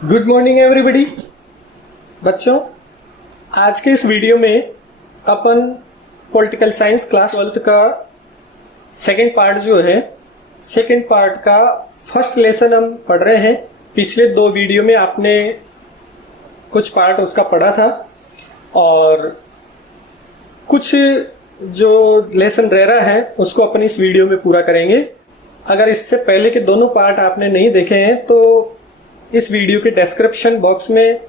Good morning everybody. बच्चों, आज के इस वीडियो में अपन पॉलिटिकल साइंस क्लास 12th का सेकंड पार्ट जो है, सेकंड पार्ट का फर्स्ट लेसन हम पढ़ रहे हैं। पिछले दो वीडियो में आपने कुछ पार्ट उसका पढ़ा था और कुछ जो लेसन रह रहा है उसको अपन इस वीडियो में पूरा करेंगे। अगर इससे पहले के दोनों पार्ट आपने नहीं देखे हैं तो इस वीडियो के डिस्क्रिप्शन बॉक्स में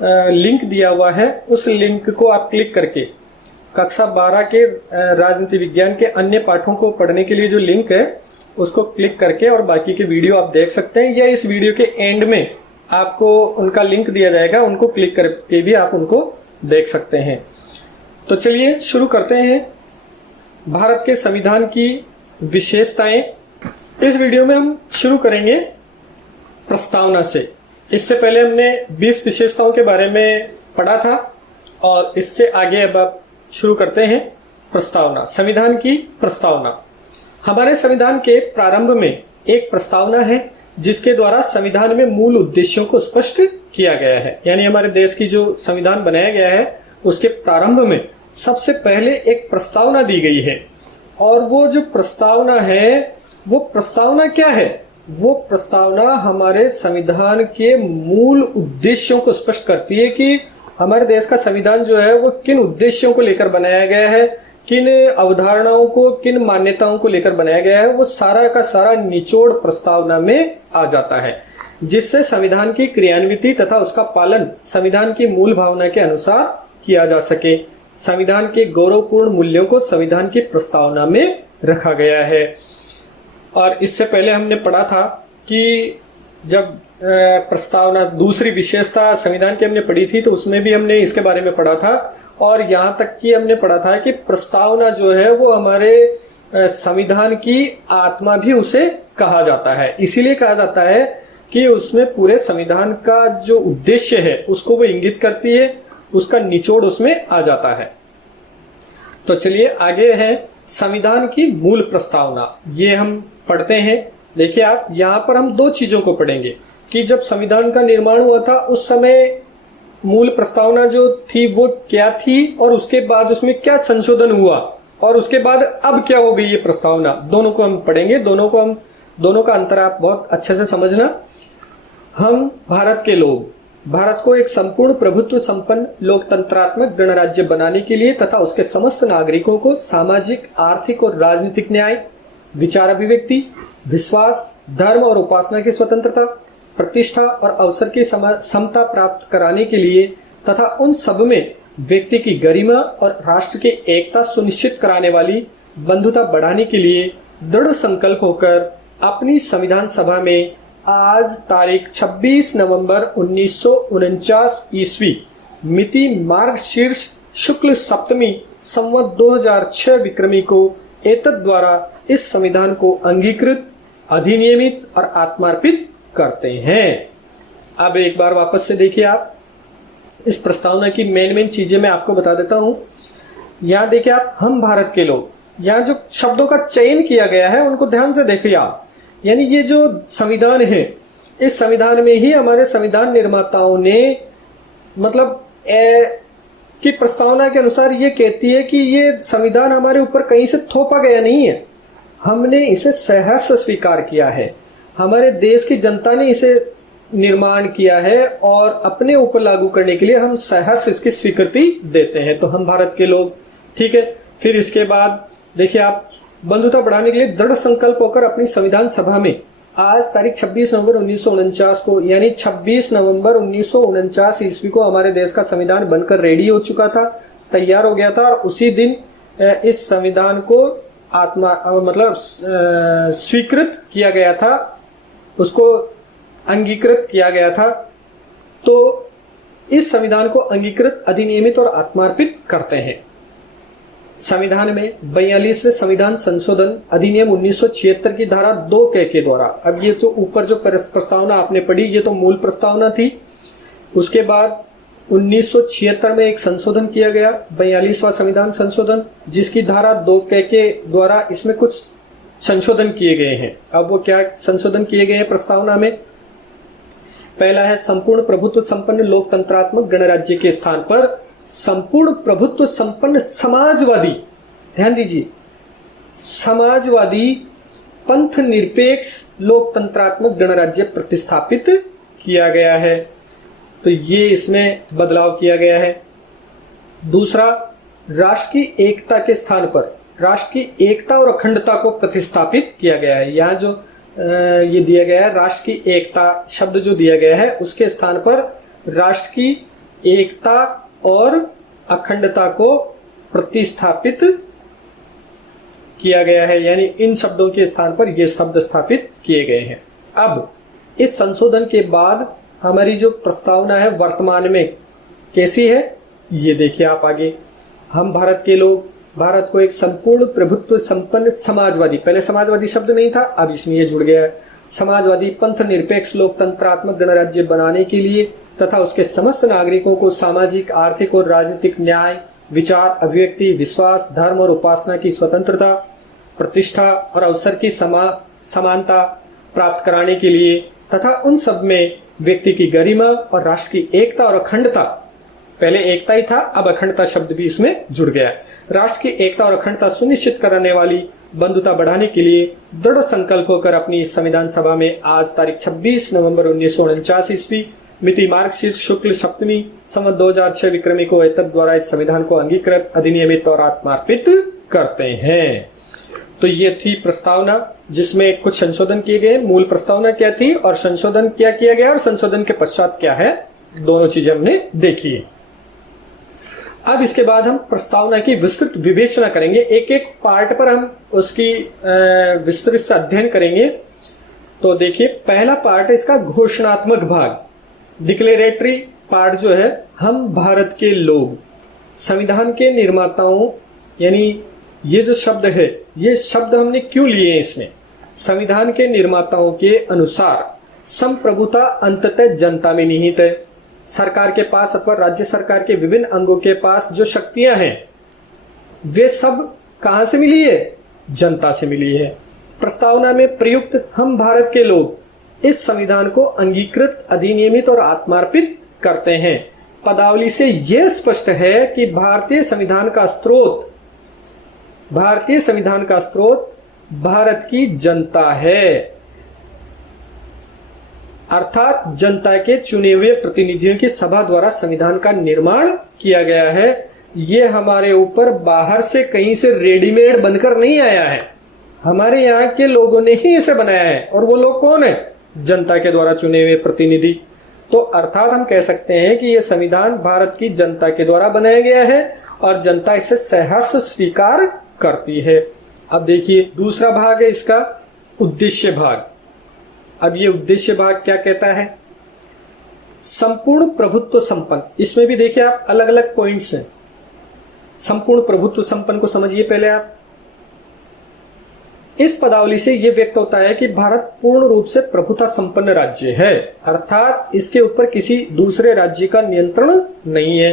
लिंक दिया हुआ है, उस लिंक को आप क्लिक करके कक्षा 12 के राजनीति विज्ञान के अन्य पाठों को पढ़ने के लिए जो लिंक है उसको क्लिक करके और बाकी के वीडियो आप देख सकते हैं, या इस वीडियो के एंड में आपको उनका लिंक दिया जाएगा, उनको क्लिक करके भी आप उनको देख सकते हैं। तो चलिए शुरू करते हैं। भारत के संविधान की विशेषताएं इस वीडियो में हम शुरू करेंगे प्रस्तावना से। इससे पहले हमने 20 विशेषताओं के बारे में पढ़ा था और इससे आगे अब आप शुरू करते हैं प्रस्तावना। संविधान की प्रस्तावना। हमारे संविधान के प्रारंभ में एक प्रस्तावना है जिसके द्वारा संविधान में मूल उद्देश्यों को स्पष्ट किया गया है। यानी हमारे देश की जो संविधान बनाया गया है उसके प्रारंभ में सबसे पहले एक प्रस्तावना दी गई है। और वो जो प्रस्तावना है, वो प्रस्तावना क्या है? वो प्रस्तावना हमारे संविधान के मूल उद्देश्यों को स्पष्ट करती है कि हमारे देश का संविधान जो है वो किन उद्देश्यों को लेकर बनाया गया है, किन अवधारणाओं को, किन मान्यताओं को लेकर बनाया गया है। वो सारा का सारा निचोड़ प्रस्तावना में आ जाता है, जिससे संविधान की क्रियान्विति तथा उसका पालन संविधान की मूल भावना के अनुसार किया जा सके। संविधान के गौरवपूर्ण मूल्यों को संविधान की प्रस्तावना में रखा गया है। और इससे पहले हमने पढ़ा था कि जब प्रस्तावना दूसरी विशेषता संविधान की हमने पढ़ी थी तो उसमें भी हमने इसके बारे में पढ़ा था, और यहां तक कि हमने पढ़ा था कि प्रस्तावना जो है वो हमारे संविधान की आत्मा भी उसे कहा जाता है। इसीलिए कहा जाता है कि उसमें पूरे संविधान का जो उद्देश्य है उसको वो इंगित करती है, उसका निचोड़ उसमें आ जाता है। तो चलिए आगे है संविधान की मूल प्रस्तावना। ये हम पढ़ते हैं। देखिए आप, यहाँ पर हम दो चीजों को पढ़ेंगे कि जब संविधान का निर्माण हुआ था उस समय मूल प्रस्तावना जो थी वो क्या थी, और उसके बाद उसमें क्या संशोधन हुआ, और उसके बाद अब क्या हो गई ये प्रस्तावना। दोनों को हम पढ़ेंगे। दोनों का अंतर आप बहुत अच्छे से समझना। हम भारत के लोग भारत को एक संपूर्ण प्रभुत्व संपन्न लोकतंत्रात्मक गणराज्य बनाने के लिए तथा उसके समस्त नागरिकों को सामाजिक, आर्थिक और राजनीतिक न्याय, विचार अभिव्यक्ति, विश्वास, धर्म और उपासना की स्वतंत्रता, प्रतिष्ठा और अवसर की समता प्राप्त कराने के लिए तथा उन सब में व्यक्ति की गरिमा और राष्ट्र की एकता सुनिश्चित कराने वाली बंधुता बढ़ाने के लिए दृढ़ संकल्प होकर अपनी संविधान सभा में आज तारीख 26 नवंबर 1949 ईस्वी मिति मार्गशीर्ष शुक्ल सप्तमी संवत 2006 विक्रमी को एतद द्वारा इस संविधान को अंगीकृत, अधिनियमित और आत्मार्पित करते हैं। अब एक बार वापस से देखिए आप, इस प्रस्तावना की मेन चीजें मैं आपको बता देता हूं। यहां देखिए आप, हम भारत के लोग, यहां जो शब्दों का चयन किया गया है उनको ध्यान से देखिए आप। यानी ये जो संविधान है, इस संविधान में ही हमारे संविधान निर्माताओं ने मतलब की प्रस्तावना के अनुसार ये कहती है कि ये संविधान हमारे ऊपर कहीं से थोपा गया नहीं है, हमने इसे सहर्ष स्वीकार किया है। हमारे देश की जनता ने इसे निर्माण किया है और अपने ऊपर लागू करने के लिए हम सहर्ष इसकी स्वीकृति देते हैं। तो हम भारत के लोग, ठीक है। फिर इसके बाद देखिए आप, बंधुता बढ़ाने के लिए दृढ़ संकल्प होकर अपनी संविधान सभा में आज तारीख 26 नवंबर 1949 को, यानी 26 नवंबर 1949 ईस्वी को हमारे देश का संविधान बनकर रेडी हो चुका था, तैयार हो गया था, और उसी दिन इस संविधान को स्वीकृत किया गया था, उसको अंगीकृत किया गया था। तो इस संविधान को अंगीकृत, अधिनियमित और आत्मार्पित करते हैं। संविधान में 42वें संविधान संशोधन अधिनियम 1976 की धारा 2 के द्वारा, अब ये तो ऊपर जो प्रस्तावना आपने पढ़ी ये तो मूल प्रस्तावना थी। उसके बाद 1976 में एक संशोधन किया गया, 42वां संविधान संशोधन, जिसकी धारा 2 के द्वारा इसमें कुछ संशोधन किए गए हैं। अब वो क्या संशोधन किए गए हैं प्रस्तावना में? पहला है संपूर्ण प्रभुत्व संपन्न लोकतंत्रात्मक गणराज्य के स्थान पर संपूर्ण प्रभुत्व संपन्न समाजवादी, ध्यान दीजिए, समाजवादी पंथ निरपेक्ष लोकतंत्रात्मक गणराज्य प्रतिस्थापित किया गया है। तो ये इसमें बदलाव किया गया है। दूसरा, राष्ट्र की एकता के स्थान पर राष्ट्र की एकता और अखंडता को प्रतिस्थापित किया गया है। यहाँ जो ये दिया गया है राष्ट्र की एकता शब्द जो दिया गया है उसके स्थान पर राष्ट्र की एकता और अखंडता को प्रतिस्थापित किया गया है, यानी इन शब्दों के स्थान पर ये शब्द स्थापित किए गए हैं। अब इस संशोधन के बाद हमारी जो प्रस्तावना है वर्तमान में कैसी है ये देखिए आप आगे। हम भारत के लोग भारत को एक संपूर्ण प्रभुत्व संपन्न समाजवादी, पहले समाजवादी शब्द नहीं था, अब इसमें ये जुड़ गया है, समाजवादी पंथ निरपेक्ष लोकतंत्रात्मक गणराज्य बनाने के लिए तथा उसके समस्त नागरिकों को सामाजिक, आर्थिक और राजनीतिक न्याय, विचार, अभिव्यक्ति, विश्वास, धर्म और उपासना की स्वतंत्रता, प्रतिष्ठा और अवसर की समानता प्राप्त कराने के लिए तथा उन सब में व्यक्ति की गरिमा और राष्ट्र की एकता और अखंडता, पहले एकता ही था अब अखंडता शब्द भी इसमें जुड़ गया है, राष्ट्र की एकता और अखंडता सुनिश्चित कराने वाली बंधुता बढ़ाने के लिए दृढ़ संकल्प होकर अपनी संविधान सभा में आज तारीख 26 नवंबर 1949 ईस्वी मिति मार्गशीर्ष शुक्ल सप्तमी संवत 2006 विक्रमी को एतद द्वारा इस संविधान को अंगीकृत, अधिनियमित और आत्मार्पित करते हैं। तो ये थी प्रस्तावना जिसमें कुछ संशोधन किए गए। मूल प्रस्तावना क्या थी और संशोधन क्या किया गया और संशोधन के पश्चात क्या है, दोनों चीजें हमने देखी। अब इसके बाद हम प्रस्तावना की विस्तृत विवेचना करेंगे, एक एक पार्ट पर हम उसकी विस्तृत से अध्ययन करेंगे। तो देखिए पहला पार्ट है इसका घोषणात्मक भाग, डिक्लेरेटरी पार्ट जो है, हम भारत के लोग संविधान के निर्माताओं, यानी ये जो शब्द है ये शब्द हमने क्यों लिए इसमें, संविधान के निर्माताओं के अनुसार संप्रभुता अंततः जनता में निहित है। सरकार के पास अथवा राज्य सरकार के विभिन्न अंगों के पास जो शक्तियां हैं वे सब कहां से मिली है, जनता से मिली है। प्रस्तावना में प्रयुक्त हम भारत के लोग इस संविधान को अंगीकृत, अधिनियमित और आत्मार्पित करते हैं। पदावली से यह स्पष्ट है कि भारतीय संविधान का स्रोत भारत की जनता है, अर्थात जनता के चुने हुए प्रतिनिधियों की सभा द्वारा संविधान का निर्माण किया गया है। ये हमारे ऊपर बाहर से कहीं से रेडीमेड बनकर नहीं आया है, हमारे यहाँ के लोगों ने ही इसे बनाया है। और वो लोग कौन है, जनता के द्वारा चुने हुए प्रतिनिधि। तो अर्थात हम कह सकते हैं कि यह संविधान भारत की जनता के द्वारा बनाया गया है और जनता इसे सहर्ष स्वीकार करती है। अब देखिए दूसरा भाग है इसका उद्देश्य भाग। अब ये उद्देश्य भाग क्या कहता है, संपूर्ण प्रभुत्व संपन्न, इसमें भी देखिए आप अलग अलग पॉइंट्स हैं। संपूर्ण प्रभुत्व संपन्न को समझिए पहले आप। इस पदावली से यह व्यक्त होता है कि भारत पूर्ण रूप से प्रभुता संपन्न राज्य है, अर्थात इसके ऊपर किसी दूसरे राज्य का नियंत्रण नहीं है।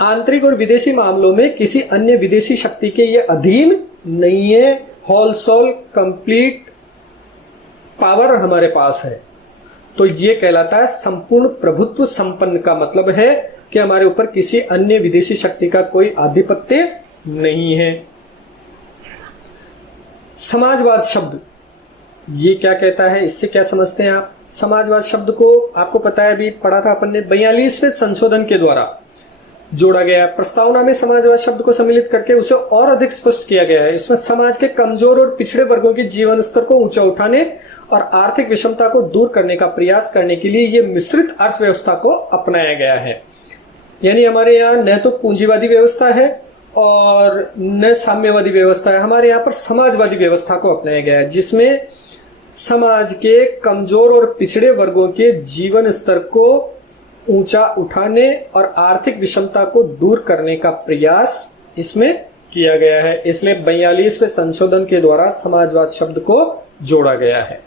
आंतरिक और विदेशी मामलों में किसी अन्य विदेशी शक्ति के ये अधीन नहीं है। होल सोल कंप्लीट पावर हमारे पास है। तो ये कहलाता है संपूर्ण प्रभुत्व संपन्न, का मतलब है कि हमारे ऊपर किसी अन्य विदेशी शक्ति का कोई आधिपत्य नहीं है। समाजवाद शब्द ये क्या कहता है, इससे क्या समझते हैं आप। समाजवाद शब्द को आपको पता है, अभी पढ़ा था अपन ने, 42वें संशोधन के द्वारा जोड़ा गया। प्रस्तावना में समाजवाद शब्द को सम्मिलित करके उसे और अधिक स्पष्ट किया गया है। इसमें समाज के कमजोर और पिछड़े वर्गों के जीवन स्तर को ऊंचा उठाने और आर्थिक विषमता को दूर करने का प्रयास करने के लिए यह मिश्रित अर्थव्यवस्था को अपनाया गया है। यानी हमारे यहाँ न तो पूंजीवादी व्यवस्था है और न साम्यवादी व्यवस्था है, हमारे यहाँ पर समाजवादी व्यवस्था को अपनाया गया है, जिसमें समाज के कमजोर और पिछड़े वर्गों के जीवन स्तर को ऊंचा उठाने और आर्थिक विषमता को दूर करने का प्रयास इसमें किया गया है। इसलिए 42वें संशोधन के द्वारा समाजवाद शब्द को जोड़ा गया है।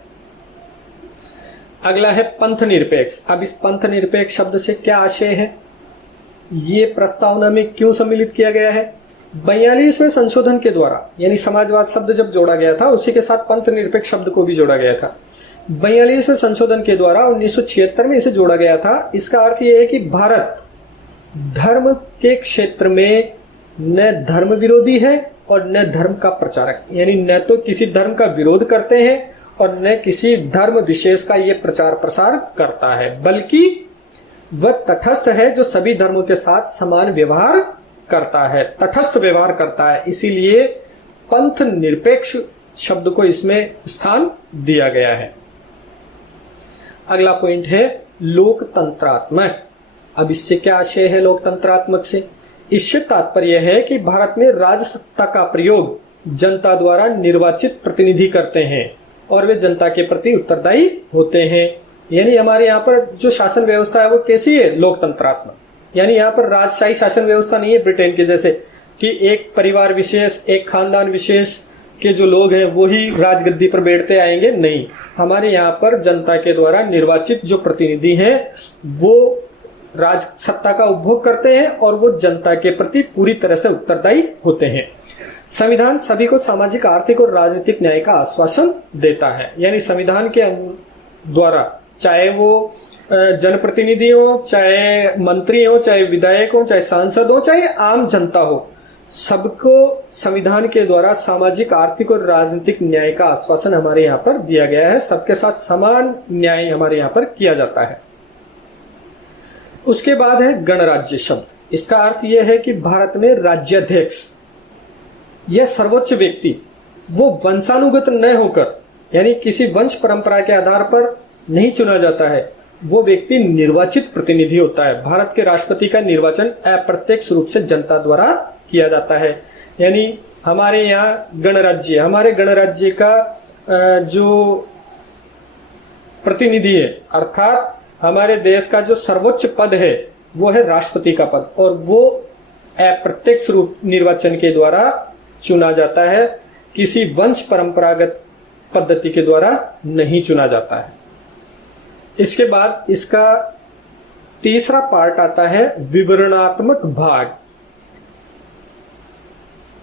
अगला है पंथ निरपेक्ष। अब इस पंथ निरपेक्ष शब्द से क्या आशय है, ये प्रस्तावना में क्यों सम्मिलित किया गया है। 42वें संशोधन के द्वारा यानी समाजवाद शब्द जब जोड़ा गया था उसी के साथ पंथ निरपेक्ष शब्द को भी जोड़ा गया था। 42वें संशोधन के द्वारा 1976 में इसे जोड़ा गया था। इसका अर्थ यह है कि भारत धर्म के क्षेत्र में न धर्म विरोधी है और न धर्म का प्रचारक, यानी न तो किसी धर्म का विरोध करते हैं और न किसी धर्म विशेष का ये प्रचार प्रसार करता है, बल्कि वह तटस्थ है जो सभी धर्मों के साथ समान व्यवहार करता है, तटस्थ व्यवहार करता है। इसीलिए पंथ निरपेक्ष शब्द को इसमें स्थान दिया गया है। अगला पॉइंट है लोकतंत्रात्मक। अब इससे क्या आशय है लोकतंत्रात्मक से? इससे तात्पर्य है कि भारत में राजसत्ता का प्रयोग जनता द्वारा निर्वाचित प्रतिनिधि करते हैं और वे जनता के प्रति उत्तरदायी होते हैं। यानी हमारे यहाँ पर जो शासन व्यवस्था है वो कैसी है? लोकतंत्रात्मक। यानी यहाँ पर राजशाही शासन व्यवस्था नहीं है ब्रिटेन के जैसे कि एक परिवार विशेष, एक खानदान विशेष के जो लोग हैं वो ही राजगद्दी पर बैठते आएंगे। नहीं, हमारे यहाँ पर जनता के द्वारा निर्वाचित जो प्रतिनिधि हैं वो राज सत्ता का उपभोग करते हैं और वो जनता के प्रति पूरी तरह से उत्तरदायी होते हैं। संविधान सभी को सामाजिक, आर्थिक और राजनीतिक न्याय का आश्वासन देता है। यानी संविधान के द्वारा चाहे वो जनप्रतिनिधि हो, चाहे मंत्री हो, चाहे विधायक हो, चाहे सांसद हो, चाहे आम जनता हो, सबको संविधान के द्वारा सामाजिक, आर्थिक और राजनीतिक न्याय का आश्वासन हमारे यहाँ पर दिया गया है। सबके साथ समान न्याय हमारे यहाँ पर किया जाता है। उसके बाद है गणराज्य शब्द। इसका अर्थ यह है कि भारत में राज्याध्यक्ष यह सर्वोच्च व्यक्ति वो वंशानुगत न होकर, यानी किसी वंश परंपरा के आधार पर नहीं चुना जाता है, वो व्यक्ति निर्वाचित प्रतिनिधि होता है। भारत के राष्ट्रपति का निर्वाचन अप्रत्यक्ष रूप से जनता द्वारा किया जाता है। यानी हमारे यहाँ गणराज्य, हमारे गणराज्य का जो प्रतिनिधि है, अर्थात हमारे देश का जो सर्वोच्च पद है वो है राष्ट्रपति का पद, और वो अप्रत्यक्ष रूप निर्वाचन के द्वारा चुना जाता है, किसी वंश परंपरागत पद्धति के द्वारा नहीं चुना जाता है। इसके बाद इसका तीसरा पार्ट आता है विवरणात्मक भाग।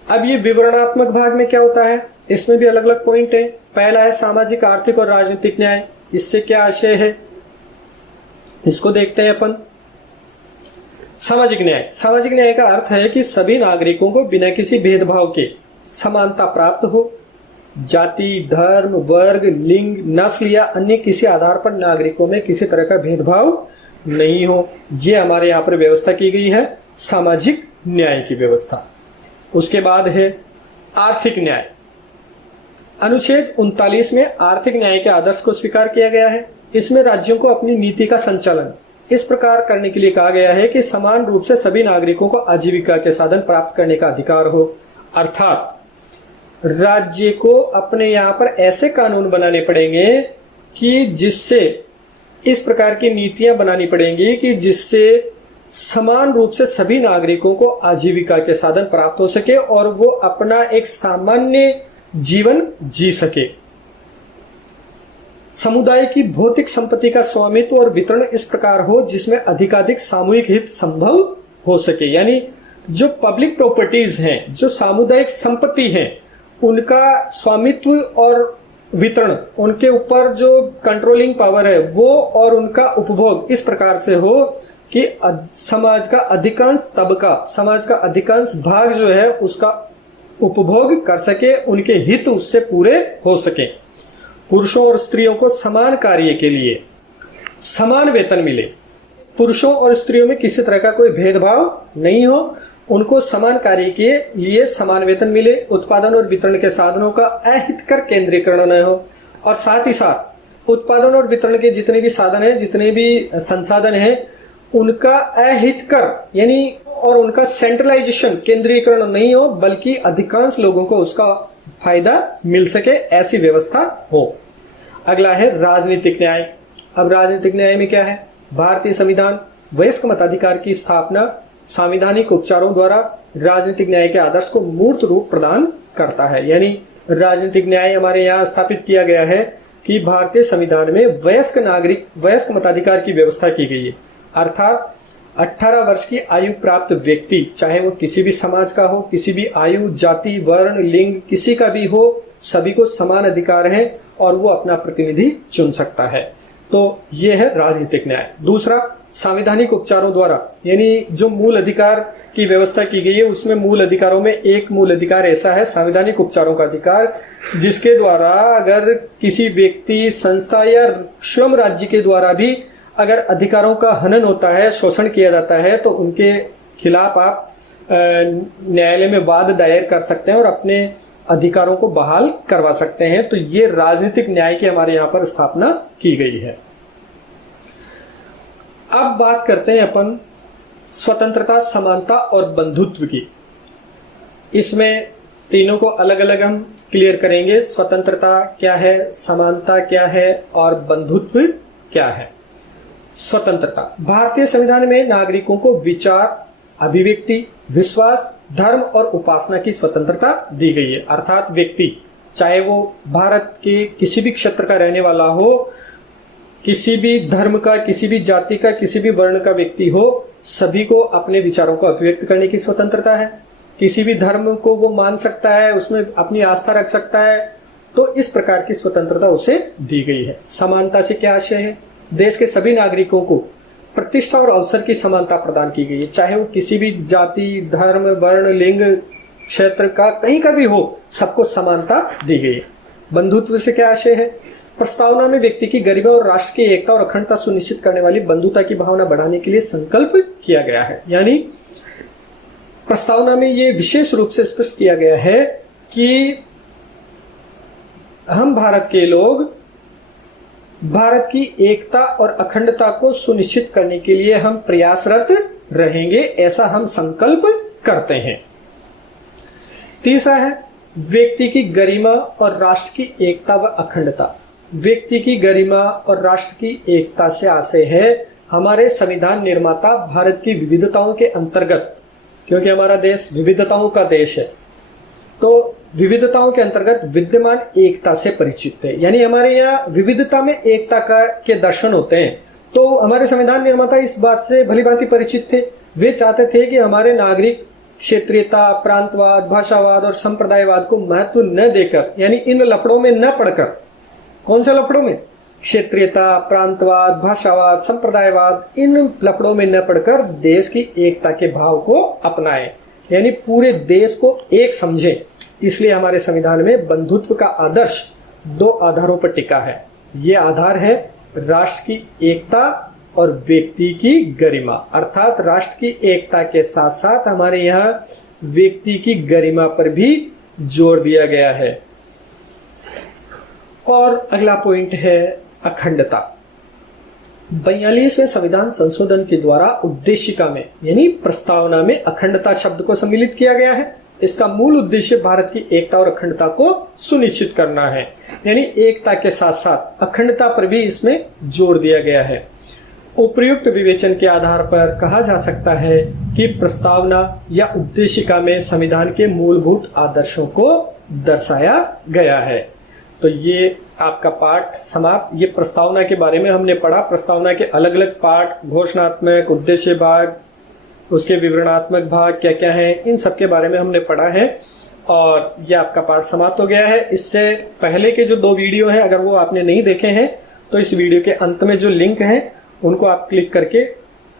अब ये विवरणात्मक भाग में क्या होता है? इसमें भी अलग अलग पॉइंट है। पहला है सामाजिक, आर्थिक और राजनीतिक न्याय। इससे क्या आशय है इसको देखते हैं अपन। सामाजिक न्याय। सामाजिक न्याय का अर्थ है कि सभी नागरिकों को बिना किसी भेदभाव के समानता प्राप्त हो। जाति, धर्म, वर्ग, लिंग, नस्ल या अन्य किसी आधार पर नागरिकों में किसी तरह का भेदभाव नहीं हो, ये हमारे यहाँ पर व्यवस्था की गई है, सामाजिक न्याय की व्यवस्था। उसके बाद है आर्थिक न्याय। अनुच्छेद 39 में आर्थिक न्याय के आदर्श को स्वीकार किया गया है। इसमें राज्यों को अपनी नीति का संचालन इस प्रकार करने के लिए कहा गया है कि समान रूप से सभी नागरिकों को आजीविका के साधन प्राप्त करने का अधिकार हो। अर्थात राज्य को अपने यहाँ पर ऐसे कानून बनाने पड़ेंगे कि जिससे, इस प्रकार की नीतियां बनानी पड़ेंगी कि जिससे समान रूप से सभी नागरिकों को आजीविका के साधन प्राप्त हो सके और वो अपना एक सामान्य जीवन जी सके। समुदाय की भौतिक संपत्ति का स्वामित्व और वितरण इस प्रकार हो जिसमें अधिकाधिक सामूहिक हित संभव हो सके। यानी जो पब्लिक प्रॉपर्टीज हैं, जो सामुदायिक संपत्ति है, उनका स्वामित्व और वितरण, उनके ऊपर जो कंट्रोलिंग पावर है वो और उनका उपभोग इस प्रकार से हो कि समाज का अधिकांश तबका, समाज का अधिकांश भाग जो है उसका उपभोग कर सके, उनके हित उससे पूरे हो सके। पुरुषों और स्त्रियों को समान कार्य के लिए समान वेतन मिले। पुरुषों और स्त्रियों में किसी तरह का कोई भेदभाव नहीं हो, उनको समान कार्य के लिए समान वेतन मिले। उत्पादन और वितरण के साधनों का अहितकर केंद्रीकरण न हो, और साथ ही साथ उत्पादन और वितरण के जितने भी साधन है, जितने भी संसाधन है, उनका अहितकर यानी और उनका सेंट्रलाइजेशन, केंद्रीकरण नहीं हो, बल्कि अधिकांश लोगों को उसका फायदा मिल सके, ऐसी व्यवस्था हो। अगला है राजनीतिक न्याय। अब राजनीतिक न्याय में क्या है? भारतीय संविधान वयस्क मताधिकार की स्थापना संवैधानिक उपचारों द्वारा राजनीतिक न्याय के आदर्श को मूर्त रूप प्रदान करता है। यानी राजनीतिक न्याय हमारे यहाँ स्थापित किया गया है कि भारतीय संविधान में वयस्क मताधिकार की व्यवस्था की गई है। अर्थात 18 वर्ष की आयु प्राप्त व्यक्ति, चाहे वो किसी भी समाज का हो, किसी भी आयु, जाति, वर्ण, लिंग किसी का भी हो, सभी को समान अधिकार है और वो अपना प्रतिनिधि चुन सकता है। तो ये है राजनीतिक न्याय। दूसरा, संवैधानिक उपचारों द्वारा, यानी जो मूल अधिकार की व्यवस्था की गई है उसमें मूल अधिकारों में एक मूल अधिकार ऐसा है संवैधानिक उपचारों का अधिकार, जिसके द्वारा अगर किसी व्यक्ति, संस्था या स्वयं राज्य के द्वारा भी अगर अधिकारों का हनन होता है, शोषण किया जाता है, तो उनके खिलाफ आप न्यायालय में वाद दायर कर सकते हैं और अपने अधिकारों को बहाल करवा सकते हैं। तो ये राजनीतिक न्याय की हमारे यहाँ पर स्थापना की गई है। अब बात करते हैं अपन स्वतंत्रता, समानता और बंधुत्व की। इसमें तीनों को अलग अलग हम क्लियर करेंगे। स्वतंत्रता क्या है, समानता क्या है और बंधुत्व क्या है। स्वतंत्रता, भारतीय संविधान में नागरिकों को विचार, अभिव्यक्ति, विश्वास, धर्म और उपासना की स्वतंत्रता दी गई है। अर्थात व्यक्ति, चाहे वो भारत के किसी भी क्षेत्र का रहने वाला हो, किसी भी धर्म का, किसी भी जाति का, किसी भी वर्ण का व्यक्ति हो, सभी को अपने विचारों को अभिव्यक्त करने की स्वतंत्रता है। किसी भी धर्म को वो मान सकता है, उसमें अपनी आस्था रख सकता है। तो इस प्रकार की स्वतंत्रता उसे दी गई है। समानता से क्या आशय है? देश के सभी नागरिकों को प्रतिष्ठा और अवसर की समानता प्रदान की गई है, चाहे वो किसी भी जाति, धर्म, वर्ण, लिंग, क्षेत्र का कहीं का भी हो, सबको समानता दी गई है। बंधुत्व से क्या आशय है? प्रस्तावना में व्यक्ति की गरिमा और राष्ट्र की एकता और अखंडता सुनिश्चित करने वाली बंधुता की भावना बढ़ाने के लिए संकल्प किया गया है। यानी प्रस्तावना में ये विशेष रूप से स्पष्ट किया गया है कि हम भारत के लोग भारत की एकता और अखंडता को सुनिश्चित करने के लिए हम प्रयासरत रहेंगे, ऐसा हम संकल्प करते हैं। तीसरा है व्यक्ति की गरिमा और राष्ट्र की एकता व अखंडता। व्यक्ति की गरिमा और राष्ट्र की एकता से आशय है हमारे संविधान निर्माता भारत की विविधताओं के अंतर्गत, क्योंकि हमारा देश विविधताओं का देश है, तो विविधताओं के अंतर्गत विद्यमान एकता से परिचित है। यानी हमारे यहाँ विविधता में एकता के दर्शन होते हैं। तो हमारे संविधान निर्माता इस बात से भलीभांति परिचित थे। वे चाहते थे कि हमारे नागरिक क्षेत्रीयता, प्रांतवाद, भाषावाद और संप्रदायवाद को महत्व न देकर, यानी इन लफड़ों में न पड़कर, कौन से लफड़ों में? क्षेत्रीयता, प्रांतवाद, भाषावाद, संप्रदायवाद, इन लफड़ों में न पड़कर देश की एकता के भाव को अपनाएं, यानी पूरे देश को एक समझें। इसलिए हमारे संविधान में बंधुत्व का आदर्श दो आधारों पर टिका है। ये आधार है राष्ट्र की एकता और व्यक्ति की गरिमा। अर्थात राष्ट्र की एकता के साथ साथ हमारे यहाँ व्यक्ति की गरिमा पर भी जोर दिया गया है। और अगला पॉइंट है अखंडता। 42वें संविधान संशोधन के द्वारा उद्देशिका में, यानी प्रस्तावना में अखंडता शब्द को सम्मिलित किया गया है। इसका मूल उद्देश्य भारत की एकता और अखंडता को सुनिश्चित करना है, यानी एकता के साथ साथ अखंडता पर भी इसमें जोर दिया गया है। उपर्युक्त विवेचन के आधार पर कहा जा सकता है कि प्रस्तावना या उद्देशिका में संविधान के मूलभूत आदर्शों को दर्शाया गया है। तो ये आपका पाठ समाप्त। ये प्रस्तावना के बारे में हमने पढ़ा। प्रस्तावना के अलग अलग पाठ, घोषणात्मक, उद्देश्य भाग, उसके विवरणात्मक भाग क्या क्या है, इन सब के बारे में हमने पढ़ा है और ये आपका पाठ समाप्त हो गया है। इससे पहले के जो 2 वीडियो हैं, अगर वो आपने नहीं देखे हैं तो इस वीडियो के अंत में जो लिंक है उनको आप क्लिक करके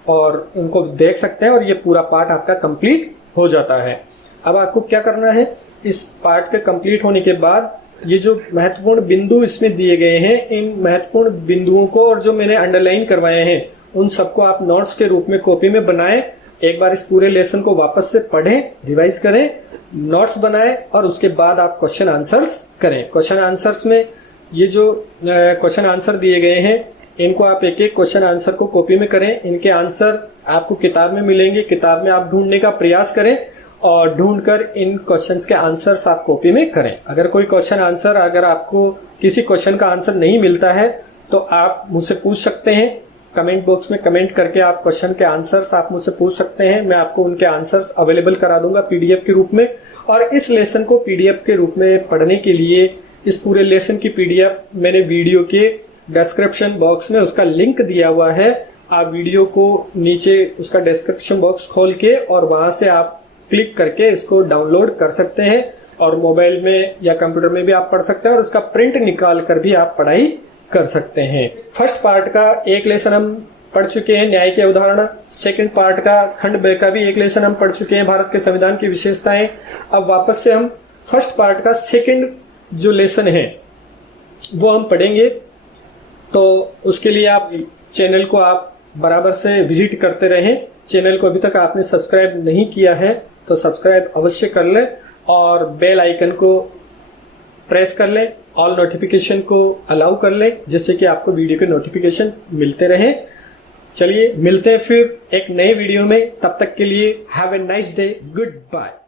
और उनको देख सकते हैं और ये पूरा पाठ आपका कंप्लीट हो जाता है। अब आपको क्या करना है, इस पाठ के कंप्लीट होने के बाद ये जो महत्वपूर्ण बिंदु इसमें दिए गए हैं, इन महत्वपूर्ण बिंदुओं को और जो मैंने अंडरलाइन करवाए हैं उन सबको आप नोट्स के रूप में कॉपी में बनाएं। एक बार इस पूरे लेसन को वापस से पढ़ें, रिवाइज करें, नोट्स बनाएं और उसके बाद आप क्वेश्चन आंसर्स करें। क्वेश्चन आंसर्स में ये जो क्वेश्चन आंसर दिए गए हैं इनको आप एक एक क्वेश्चन आंसर को कॉपी में करें। इनके आंसर आपको किताब में मिलेंगे, किताब में आप ढूंढने का प्रयास करें और ढूंढकर इन क्वेश्चंस के आंसर्स आप कॉपी में करें। अगर कोई क्वेश्चन आंसर, अगर आपको किसी क्वेश्चन का आंसर नहीं मिलता है तो आप मुझसे पूछ सकते हैं। कमेंट बॉक्स में कमेंट करके आप क्वेश्चन के आंसर्स आप मुझसे पूछ सकते हैं। मैं आपको उनके आंसर्स अवेलेबल करा दूंगा पीडीएफ के रूप में। और इस लेसन को पीडीएफ के रूप में पढ़ने के लिए इस पूरे लेसन की पीडीएफ मैंने वीडियो के डिस्क्रिप्शन बॉक्स में उसका लिंक दिया हुआ है। आप वीडियो को नीचे उसका डिस्क्रिप्शन बॉक्स खोल के और वहां से आप क्लिक करके इसको डाउनलोड कर सकते हैं। और मोबाइल में या कंप्यूटर में भी आप पढ़ सकते हैं और उसका प्रिंट निकाल कर भी आप पढ़ाई कर सकते हैं। फर्स्ट पार्ट का एक लेसन हम पढ़ चुके हैं, न्याय के उदाहरण। सेकंड पार्ट का खंड ब का भी एक लेसन हम पढ़ चुके हैं, भारत के संविधान की विशेषताएं। अब वापस से हम फर्स्ट पार्ट का सेकंड जो लेसन है वो हम पढ़ेंगे। तो उसके लिए आप चैनल को आप बराबर से विजिट करते रहें। चैनल को अभी तक आपने सब्सक्राइब नहीं किया है तो सब्सक्राइब अवश्य कर लें और बेल आइकन को प्रेस कर लें, ऑल नोटिफिकेशन को अलाउ कर लें, जिससे कि आपको वीडियो के नोटिफिकेशन मिलते रहें। चलिए मिलते हैं फिर एक नए वीडियो में, तब तक के लिए have a nice day, good bye.